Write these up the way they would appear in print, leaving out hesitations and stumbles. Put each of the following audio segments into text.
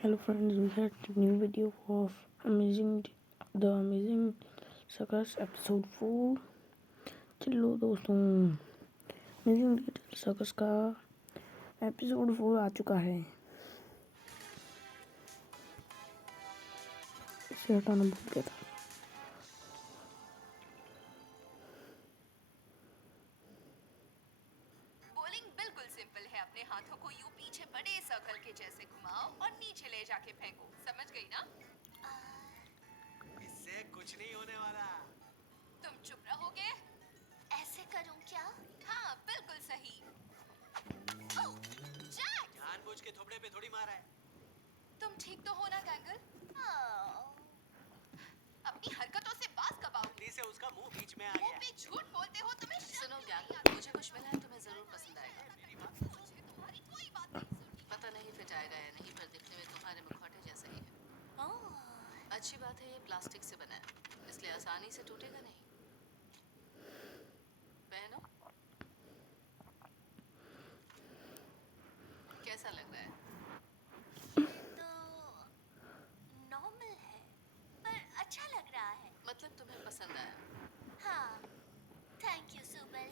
Hello friends, we had a new video of The Amazing Circus episode 4। चलो दोस्तों, amazing circus का episode 4 आ चुका है। इसे हटाना भूल गया था। बॉलिंग बिल्कुल सिंपल है। अपने हाथों को यूं पीछे बड़े सर्कल के जैसे घुमाओ और नीचे ले जाके फेंको। समझ गई ना? इससे कुछ नहीं होने वाला। तुम चुप रहोगे? ऐसे करूं क्या? हाँ, बिल्कुल सही। ओह, जैक! जानबूझ के थोबड़े पे थोड़ी मारा है। तुम ठीक तो हो ना गैंगल? अपनी हरकतों से बाज कब आओगे? गलती से उसका मुंह बीच में आ मुंह गया। पे झूठ बोलते हो। तुम्हें सुनो गैंग, मुझे कुछ मिला है, तुम्हें जरूर पसंद आएगा। मुझे तुम्हारी कोई बात नहीं सुननी। पता नहीं फिट आएगा या नहीं, पर दिखने में तुम्हारे मुखौटे जैसा ही है। ओह, अच्छी बात है, ये प्लास्टिक से बना है, इसलिए आसानी से टूटेगा नहीं। पहनो, कैसा लग रहा है? तो नॉर्मल है, पर अच्छा लग रहा है। मतलब तुम्हें पसंद आया? हाँ, थैंक यू सुबल।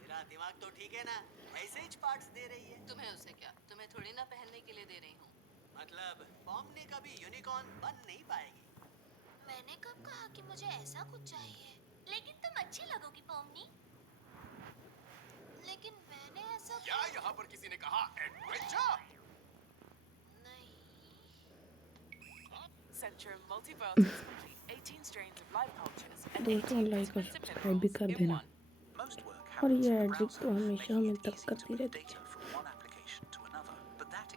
तेरा दिमाग तो ठीक है ना? ऐसे ही पार्ट्स दे रही है। तुम्हें उससे क्या, तुम्हें थोड़ी ना पहनने के लिए दे रही हूँ। मतलब पॉम्नी कभी यूनिकॉर्न बन नहीं पाएगी। मैंने कब कहा कि मुझे ऐसा कुछ चाहिए? लेकिन तुम अच्छी लगोगी पोमनी। लेकिन मैंने ऐसा क्या यहाँ पर किसी ने कहा एडवेंचर? नहीं। Centrum Multibiotics complete 18 strains of live cultures and दोस्तों 18 लाइक और vitamins and सब्सक्राइब भी minerals कर in देना। one. Most work और happens ये in the एडिट browser, तो हमेशा making हमें it तक easy करती to move रहती है। data from one application to another. But that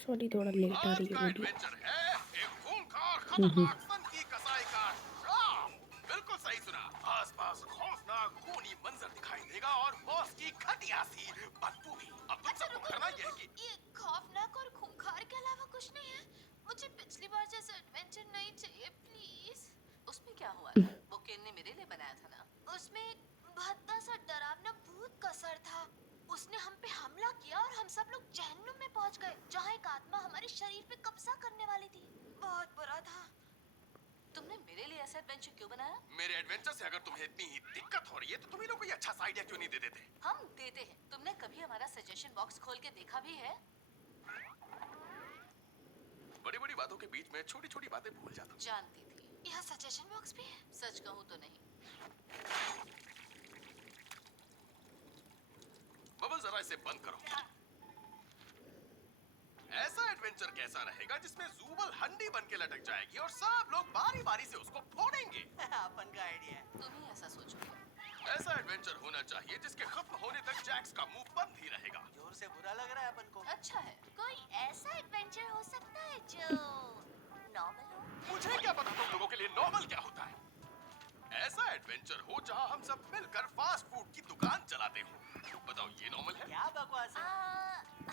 sorry, थोड़ा लेट आ आज रही है का वीडियो। एडवेंचर है एक खूंखार खतरनाक सन की कसाई का ड्राम। बिल्कुल सही सुना। आसपास खौफनाक खूनी मंजर दिखाई देगा और बॉस की घटिया सी बदबू भी। अब तुम सबको करना यह है कि ये खौफनाक और खूंखार के अलावा कुछ नहीं है। मुझे पिछली बार जैसा एडवेंचर नहीं चाहिए, प्लीज। उसमें क्या हुआ था? वो केन ने मेरे लिए बनाया था ना। उसमें एक भद्दा सा डरावना भूत का सर था। उसने हम पे हमला किया और हम सब लोग जहन्नुम में पहुंच गए, जहाँ एक आत्मा हमारे शरीर पे कब्जा करने वाली थी। बहुत बुरा था। तुमने मेरे लिए ऐसा एडवेंचर क्यों बनाया? मेरे एडवेंचर से अगर तुम्हें इतनी ही दिक्कत हो रही है तो तुम ही लोग कोई अच्छा सा आइडिया क्यों नहीं दे देते? हम देते हैं। तुमने कभी हमारा सजेशन बॉक्स खोल के देखा भी है? बड़ी बड़ी बातों के बीच में छोटी छोटी बातें भूल जाता हूँ। जानती थी। यह सजेशन बॉक्स भी है। सच कहूँ तो नहीं। बबल, जरा इसे बंद करो। ऐसा एडवेंचर कैसा रहेगा जिसमें ज़ूबल हंडी बन के लटक जाएगी और सब लोग बारी बारी से उसको फोड़ेंगे? अपन का आइडिया है। तुम ही ऐसा सोचोगे। ऐसा एडवेंचर होना चाहिए जिसके खत्म होने तक जैक्स का मुंह बंद ही रहेगा। जोर से बुरा लग रहा है अपन को। अच्छा है। कोई ऐसा एडवेंचर हो सकता है जो नॉर्मल हो? मुझे क्या पता तुम लोगों के लिए नॉर्मल क्या होता है। ऐसा एडवेंचर हो जहां हम सब मिलकर फास्ट फूड की दुकान चलाते हो। बताओ, ये नॉर्मल है? क्या बकवास है?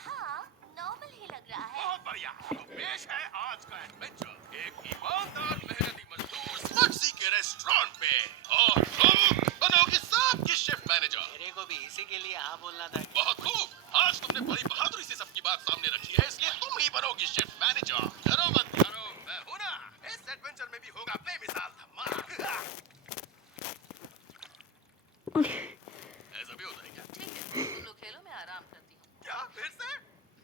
हाँ, नॉर्मल ही लग रहा है। बहुत बढ़िया। तो पेश है आज का एडवेंचर, एक ईमानदार मेहनती मजदूर स्मक्सी के रेस्टोरेंट में, और तुम बनोगी सबकी शिफ्ट मैनेजर। मेरे को भी इसी के लिए हाँ बोलना था। बहुत खूब। आज तुमने बड़ी बहादुरी से सबकी बात सामने रखी है, इसलिए तुम ही बनोगी शिफ्ट मैनेजर। डरो मत, डरो, मैं हूं ना। इस एडवेंचर में भी होगा बेमिसाल धमाल। ऐसा भी होता है क्या? ठीक है, तुम लोग खेलो, मैं आराम करती हूँ। क्या फिर से?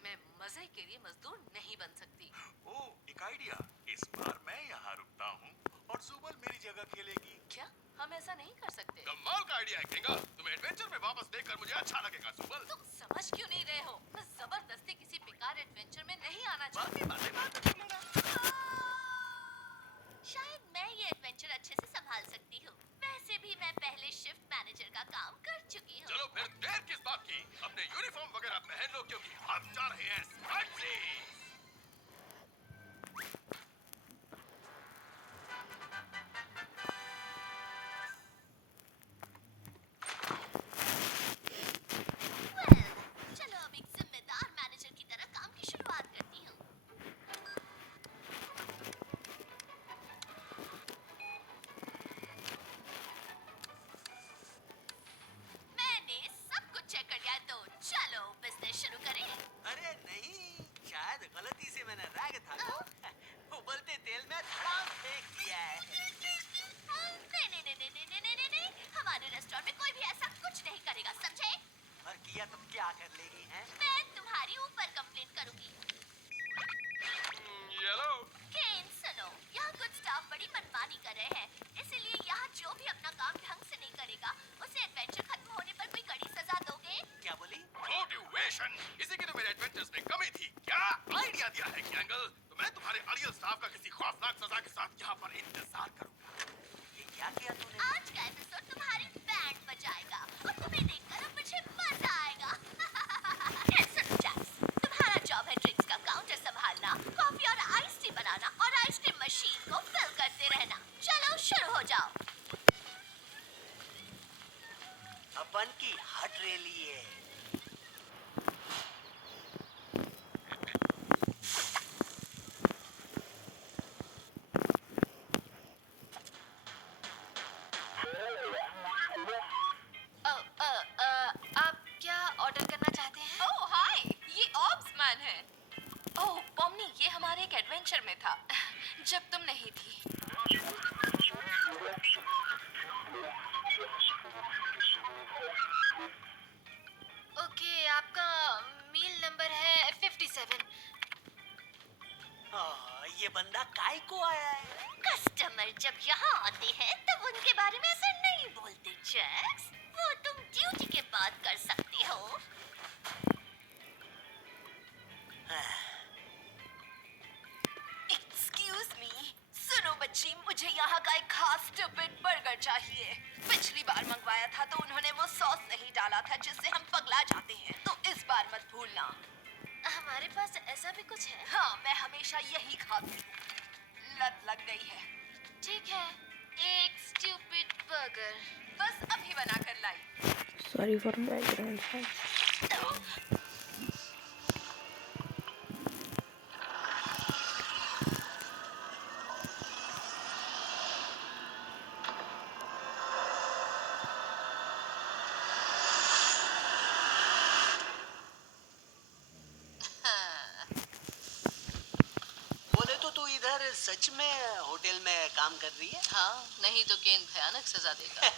मैं मजे के लिए मजदूर नहीं बन सकती। ओह, एक आइडिया। इस बार मैं यहाँ रुकता हूँ और ज़ूबल मेरी जगह खेलेगी। क्या हम ऐसा नहीं कर सकते? कमाल का आइडिया है किंगा। तुम्हें एडवेंचर में वापस देखकर मुझे अच्छा लगेगा ज़ूबल। तुम समझ क्यों नहीं रहे हो? मैं जबरदस्ती किसी बेकार एडवेंचर में नहीं आना चाहती। बाकी बातें बाद में कर लूंगा। शायद मैं ये एडवेंचर अच्छे से संभाल सकती हूँ। वैसे भी मैं पहले शिफ्ट मैनेजर का काम कर चुकी हूँ। चलो फिर देर किस बात की, अपने यूनिफॉर्म वगैरह पहन लो क्योंकि हम जा रहे हैं स्पाइसी। Well, चलो अब एक जिम्मेदार मैनेजर की तरह काम की शुरुआत करती हूँ। मैंने सब कुछ चेक कर लिया, तो चलो बिजनेस शुरू करें। हैं? मैं तुम्हारी ऊपर कंप्लेंट करूंगी। येलो केन सुनो, यहाँ कुछ स्टाफ बड़ी मनमानी कर रहे हैं, इसीलिए यहाँ जो भी अपना काम ढंग से नहीं करेगा उसे एडवेंचर खत्म होने पर कोई कड़ी सजा दोगे? क्या बोली? मोटिवेशन, इसी की तो मेरे एडवेंचर्स में कमी थी। क्या आइडिया दिया है गैंगल? तो मैं तुम्हारे अड़ियल स्टाफ का किसी खौफनाक सजा के साथ यहाँ पर इंतजार करूंगा। ये क्या किया तूने? आज का एपिसोड तुम्हारी बैंड बजाएगा और तुम्हें देखकर अब मुझे मजा आएगा। सुनो जैक्स, तुम्हारा जॉब है ड्रिंक्स का काउंटर संभालना, कॉफी और आइस टी बनाना और आइसक्रीम मशीन को फिल करते रहना। चलो शुरू हो जाओ। अपन की हट रैली है। आप क्या ऑर्डर करना चाहते हैं? ओह हाय, ये ऑब्स मैन है। ओह पॉमनी, ये हमारे एक एडवेंचर में था जब तुम नहीं थी। ओके, आपका मील नंबर है 57। ये बंदा काय को आया है? कस्टमर जब यहाँ आते हैं तब उनके बारे में ऐसा नहीं बोलते जैक्स, वो तुम ड्यूटी के बाद कर सकते हो। एक्सक्यूज मी, सुनो बच्ची, मुझे यहाँ का एक खास स्टूपिड बर्गर चाहिए। पिछली बार मंगवाया था तो उन्होंने वो सॉस नहीं डाला था जिससे हम पगला जाते हैं, तो इस बार मत भूलना। हमारे पास ऐसा भी कुछ है? हाँ, मैं हमेशा यही खाती हूँ। लत लग गई है। ठीक है, एक स्टूपिड बर्गर। बस अभी बना कर लाई। Sorry for background sound. बोले तो तू इधर सच में होटल में काम कर रही है? हाँ, नहीं तो केन भयानक सजा देगा।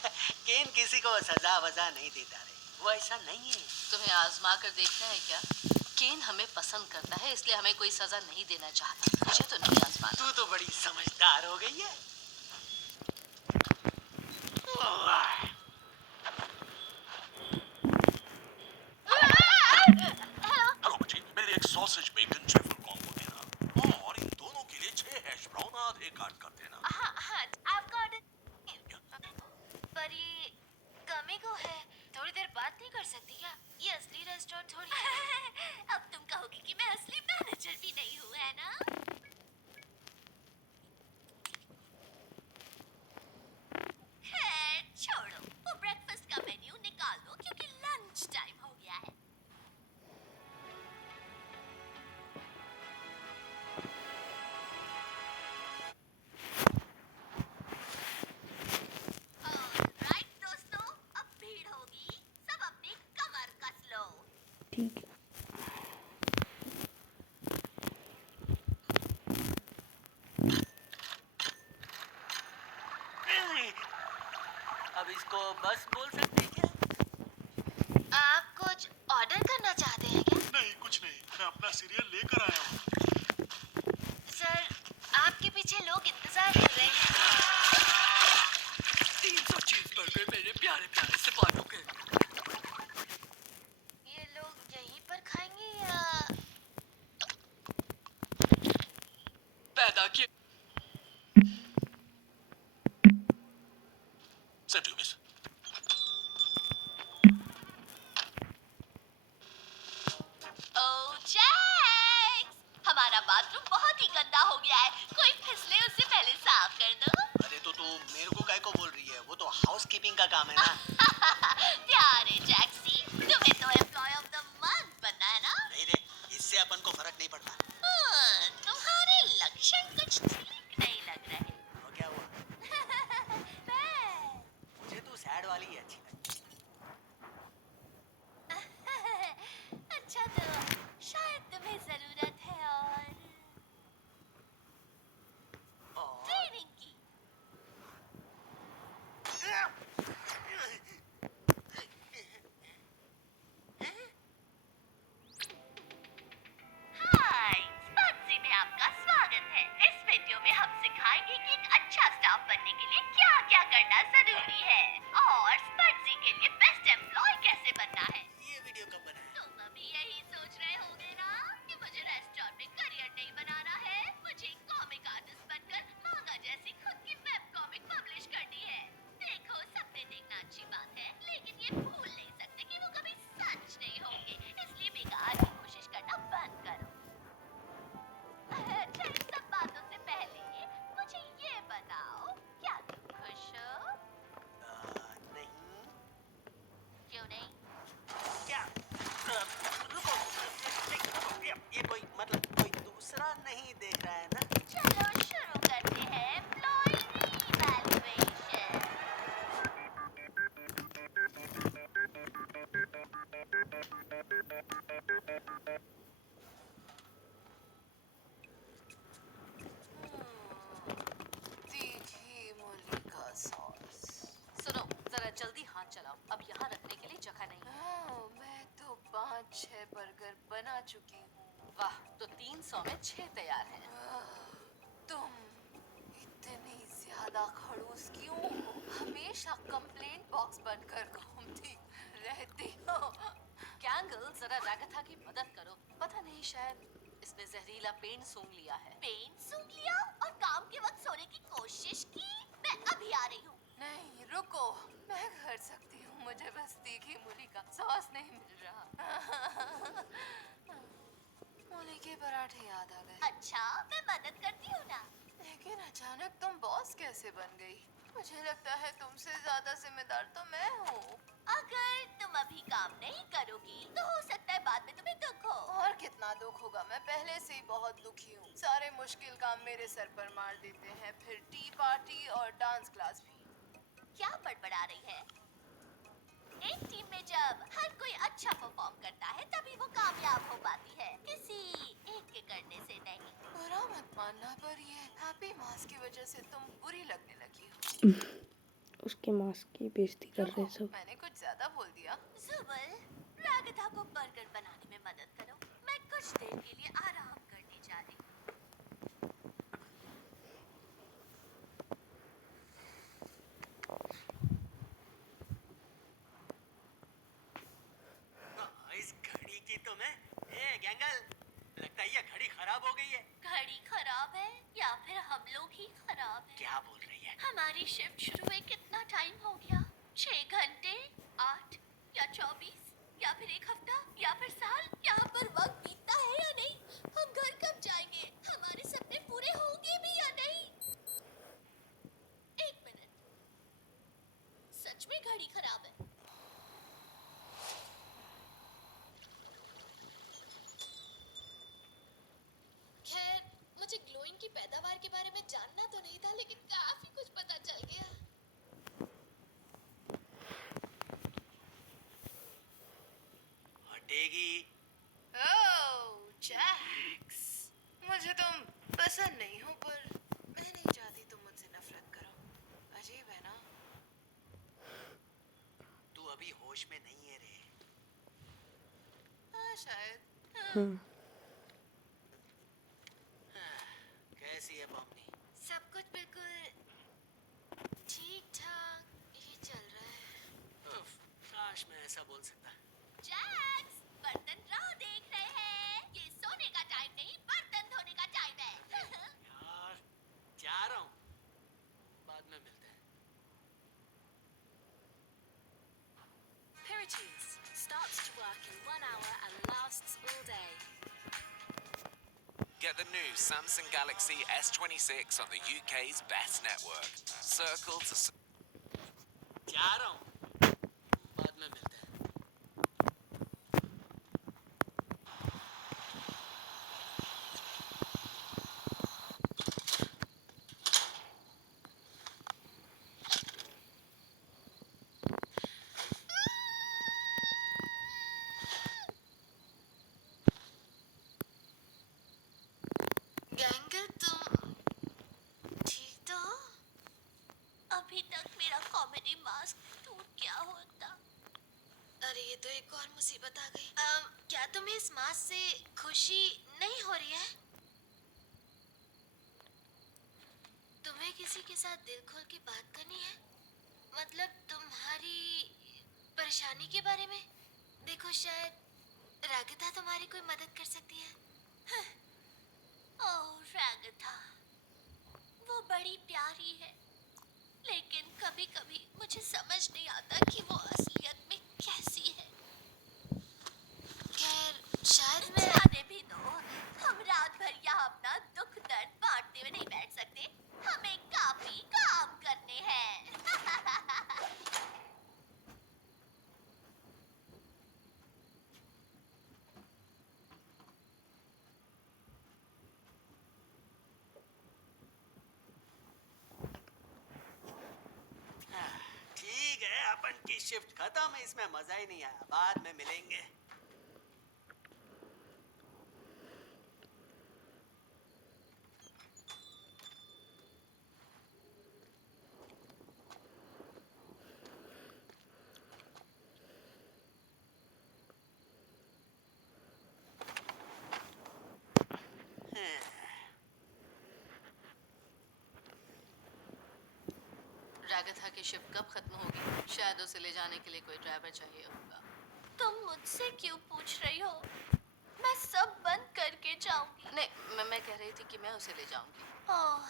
केन किसी को सजा वजा नहीं देता रे, वो ऐसा नहीं है। तुम्हें आजमा कर देखना है क्या? केन हमें पसंद करता है, इसलिए हमें कोई सजा नहीं देना चाहता। मुझे तो नहीं आजमाना। तू तो बड़ी समझदार हो गई है। हेलो बच्ची, मेरे लिए एक सॉसेज बेकन ट्रफल कॉम्बो देना और इन दोनों के लिए 6 हैश ब्राउन आधे काट कर देना। हाँ हाँ, आपका ऑर्डर। पर ये कमी को है, थोड़ी देर बात नहीं कर सकती क्या? ये असली रेस्टोरेंट थोड़ी है। अब तुम कहोगी कि मैं असली मैनेजर भी नहीं हूँ, है ना? खैर छोड़ो, वो ब्रेकफास्ट का मेन्यू निकाल दो क्योंकि लंच टाइम हो गया है। ऑलराइट दोस्तों, अब भीड़ होगी, सब अपनी कमर कस लो। ठीक है. अब इसको बस बोल सकते हैं क्या? आप कुछ ऑर्डर करना चाहते हैं क्या? नहीं, कुछ नहीं, मैं अपना सीरियल लेकर आया हूँ। सर, आपके पीछे लोग इंतजार कर रहे हैं। 300 चीज़बर्गर मेरे प्यारे प्यारे सिपाहियों के। ये लोग यहीं पर खाएंगे या पैदा किए। Send to you, miss. Oh, Jax! बना चुकी हूँ। वाह, तो 300 में 6 तैयार हैं। तुम इतनी ज्यादा खड़ूस क्यों हो? हमेशा कंप्लेंट बॉक्स बनकर घूमती रहती हो। गैंगल, जरा रागथा की मदद करो। पता नहीं, शायद इसने जहरीला पेंट सूंघ लिया है। पेंट सूंघ लिया और काम के वक्त सोने की कोशिश की। मैं अभी आ रही हूँ। नहीं, रुको, मैं कर सकती हूँ। मुझे बस तीखी मूली का सॉस नहीं मिल रहा। मूली के पराठे याद आ गए। अच्छा, मैं मदद करती हूँ ना। लेकिन अचानक तुम बॉस कैसे बन गई? मुझे लगता है तुमसे ज्यादा जिम्मेदार तो मैं हूँ। अगर तुम अभी काम नहीं करोगी तो हो सकता है बाद में तुम्हें दुख हो। और कितना दुख होगा, मैं पहले से ही बहुत दुखी हूँ। सारे मुश्किल काम मेरे सर पर मार देते हैं, फिर टी पार्टी और डांस क्लास भी। क्या बड़बड़ा रही है? एक टीम में जब हर कोई अच्छा परफॉर्म करता है तभी वो कामयाब हो पाती है, किसी एक के करने से नहीं। बुरा मत मानना, पर ये हैप्पी मास की वजह से तुम बुरी लगने लगी हो। उसके मास्क की बेइज्जती कर रहे हैं सब। मैंने कुछ ज्यादा बोल दिया। जुबल, रागथा को बर्गर बनाने में मदद करो। मैं कुछ देर के लिए आराम करने जा रही हूँ। इस घड़ी की तुम्हें गैंगल, लगता है ये घड़ी खराब हो गई है। घड़ी खराब है या फिर हम लोग ही खराब हैं? क्या बोल रही है? हमारी शिफ्ट शुरू हुए कितना टाइम हो गया? 6 घंटे, 8 या 24 या फिर 1 हफ्ता या फिर साल? यहाँ पर वक्त बीतता है या नहीं? हम घर कब जाएंगे? हमारे सपने पूरे होंगे भी या नहीं? 1 मिनट, सच में घड़ी खराब है? खैर, मुझे ग्लोइंग की पैदावार के बारे में जानना तो नहीं था, लेकिन काफी कुछ पता चल गया। हटेगी। ओह, जैक्स, मुझे तुम पसंद नहीं हो, पर मैं नहीं चाहती तुम मुझसे नफरत करो। अजीब है ना? तू अभी होश में नहीं है रे। हाँ, शायद। कैसी है पम्मी? सब कुछ बिल्कुल ठीक ठाक ही चल रहा है। उफ, काश मैं ऐसा बोल सकता। जैक्स, बर्तन राह देख रहे हैं। ये सोने का टाइम नहीं, बर्तन धोने का टाइम है। यार, जा रहा हूँ, बाद में मिलते हैं। Pirites starts to work in 1 hour and lasts all day. Get the new Samsung Galaxy S26 on the UK's best network. Circle to... जा रहा हूँ, बाद में मिलते हैं। गैंगल, तुम ठीक तो हो? अभी तक मेरा कॉमेडी मास्क टूट गया होता। अरे, ये तो एक और मुसीबत आ गई। क्या तुम्हें इस मास्क से खुशी नहीं हो रही है? तुम्हें किसी के साथ दिल खोल के बात करनी है? मतलब तुम्हारी परेशानी के बारे में? देखो, शायद रागथा तुम्हारी कोई मदद कर सकती है। ओह रागथा, वो बड़ी प्यारी है, लेकिन कभी-कभी मुझे समझ नहीं आता कि वो असलियत में कैसी है। खैर, शायद मैं जाने भी दो। हम रात भर यहाँ अपना दुख दर्द बांटते हुए नहीं बैठ सकते। हमें काफी काम करने हैं। ठीक है, अपन की शिफ्ट खत्म, इसमें मजा ही नहीं आया। बाद में मिलेंगे। अगाथा की शिफ्ट कब खत्म होगी? शायद उसे ले जाने के लिए कोई ड्राइवर चाहिए होगा। तुम मुझसे क्यों पूछ रही हो? मैं सब बंद करके जाऊंगी। नहीं, मैं कह रही थी कि मैं उसे ले जाऊंगी। ओह,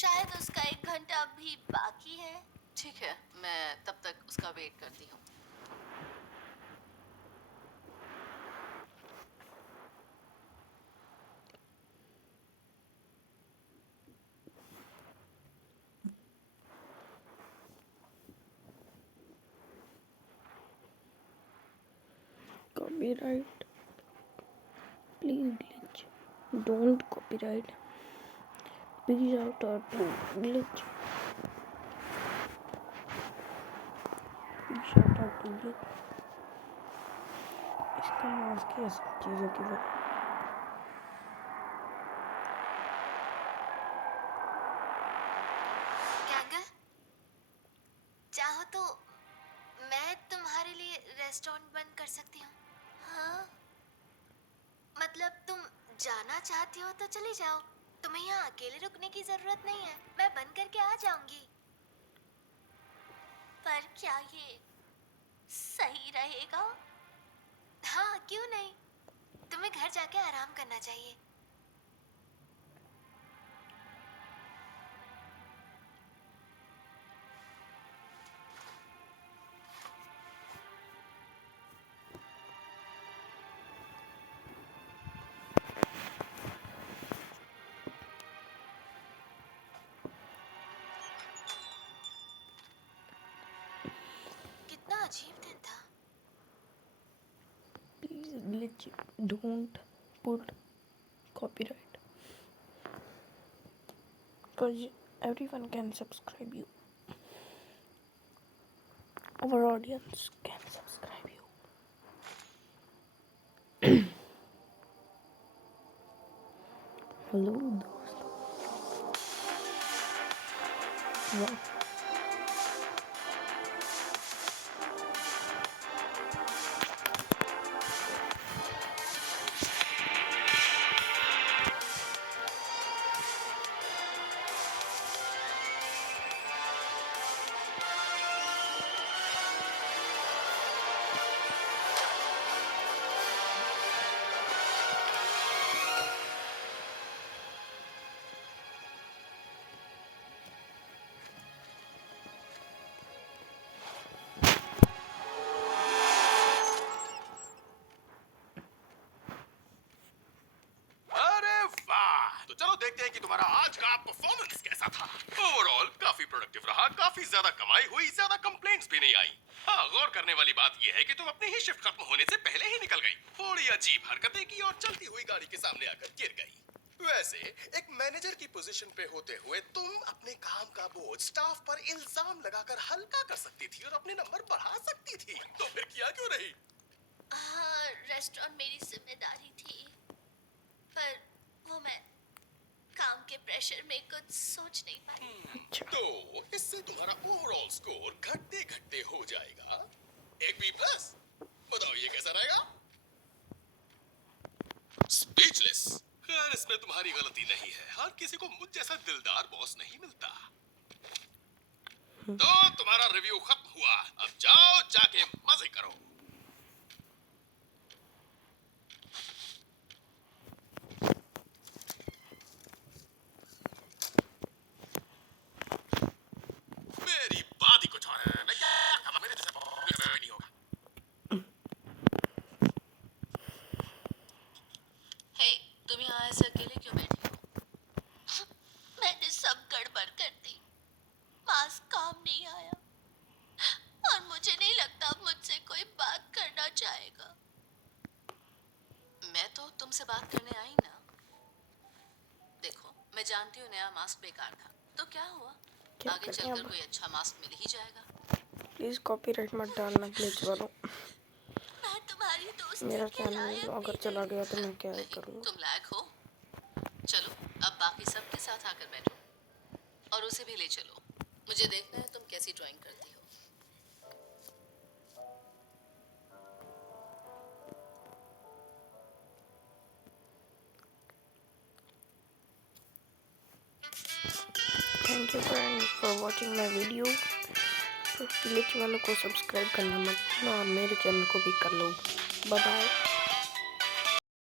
शायद उसका 1 घंटा भी बाकी है। ठीक है, मैं तब तक उसका वेट करती हूँ। Copyright. Please glitch. Don't copyright. Please shout out to glitch. Please shout out to glitch. इसका मास्क ही ऐसी चीज़ों की वजह। गैंगल, चाहो तो मैं तुम्हारे लिए रेस्टोरेंट बंद कर सकती हूँ। हाँ, मतलब तुम जाना चाहती हो तो चली जाओ। तुम्हें यहाँ अकेले रुकने की जरूरत नहीं है। मैं बंद करके आ जाऊंगी। पर क्या ये सही रहेगा? हाँ, क्यों नहीं? तुम्हें घर जाके आराम करना चाहिए। कितना अजीब दिन था। Please glitch. Don't put copyright. Because everyone can subscribe you. Our audience can subscribe you. Hello दोस्तों। वाह, अरे वाह! तो चलो देखते हैं कि तुम्हारा आज का परफॉर्मेंस कैसा था। ओवरऑल काफी प्रोडक्टिव रहा, काफी ज्यादा कमाई हुई, ज्यादा कंप्लेंट्स भी नहीं आई। हाँ, गौर करने वाली बात यह है कि तुम अपनी ही शिफ्ट खत्म होने से पहले ही निकल गई। थोड़ी अजीब हरकतें की और चलती हुई गाड़ी के सामने आकर गिर गई। वैसे एक मैनेजर की पोजीशन पे होते हुए तुम अपने काम का बोझ स्टाफ पर इल्जाम लगाकर हल्का कर सकती थी और अपने नंबर बढ़ा सकती थी। तो फिर किया क्यों नहीं? हाँ, रेस्टोरेंट मेरी जिम्मेदारी थी, पर वो मैं काम के प्रेशर में कुछ सोच नहीं पाई। तो इससे तुम्हारा ओवरऑल स्कोर घटते घटते हो जाएगा एक बी प्लस। बताओ ये कैसा रहेगा? स्पीचलेस। खैर इसमें तुम्हारी गलती नहीं है, हर किसी को मुझ जैसा दिलदार बॉस नहीं मिलता। तो तुम्हारा रिव्यू खत्म हुआ, अब जाओ जाके मजे करो। मेरी बात ही कुछ और है। मैं क्या कहा, मेरे जैसा नहीं होगा। हे, तुम यहाँ ऐसे अकेले क्यों बैठी हो? मैंने सब गड़बड़ कर दी। मास्क काम नहीं आया और मुझे नहीं लगता मुझसे कोई बात करना चाहेगा। मैं तो तुमसे बात करने आई ना। देखो, मैं जानती हूँ नया मास्क बेकार था, तो क्या हुआ? क्या आगे करें चलकर अब? कोई अच्छा मास्क मिल ही जाएगा। प्लीज कॉपीराइट मत डालना ग्लिच वालों। मैं तुम्हारी दोस्ती मेरा के चैनल लायक अगर भी चला नहीं। गया तो मैं क्या नहीं, करूँगा? तुम लायक हो। चलो, अब बाकी सबके साथ आकर बैठो और उसे भी ले चलो। मुझे देखना है तुम कैसी ड्राइंग करती हो। Thank you friends for watching my video. Village वालों को सब्सक्राइब करना मत भूलना और मेरे चैनल को भी कर लो। Bye bye.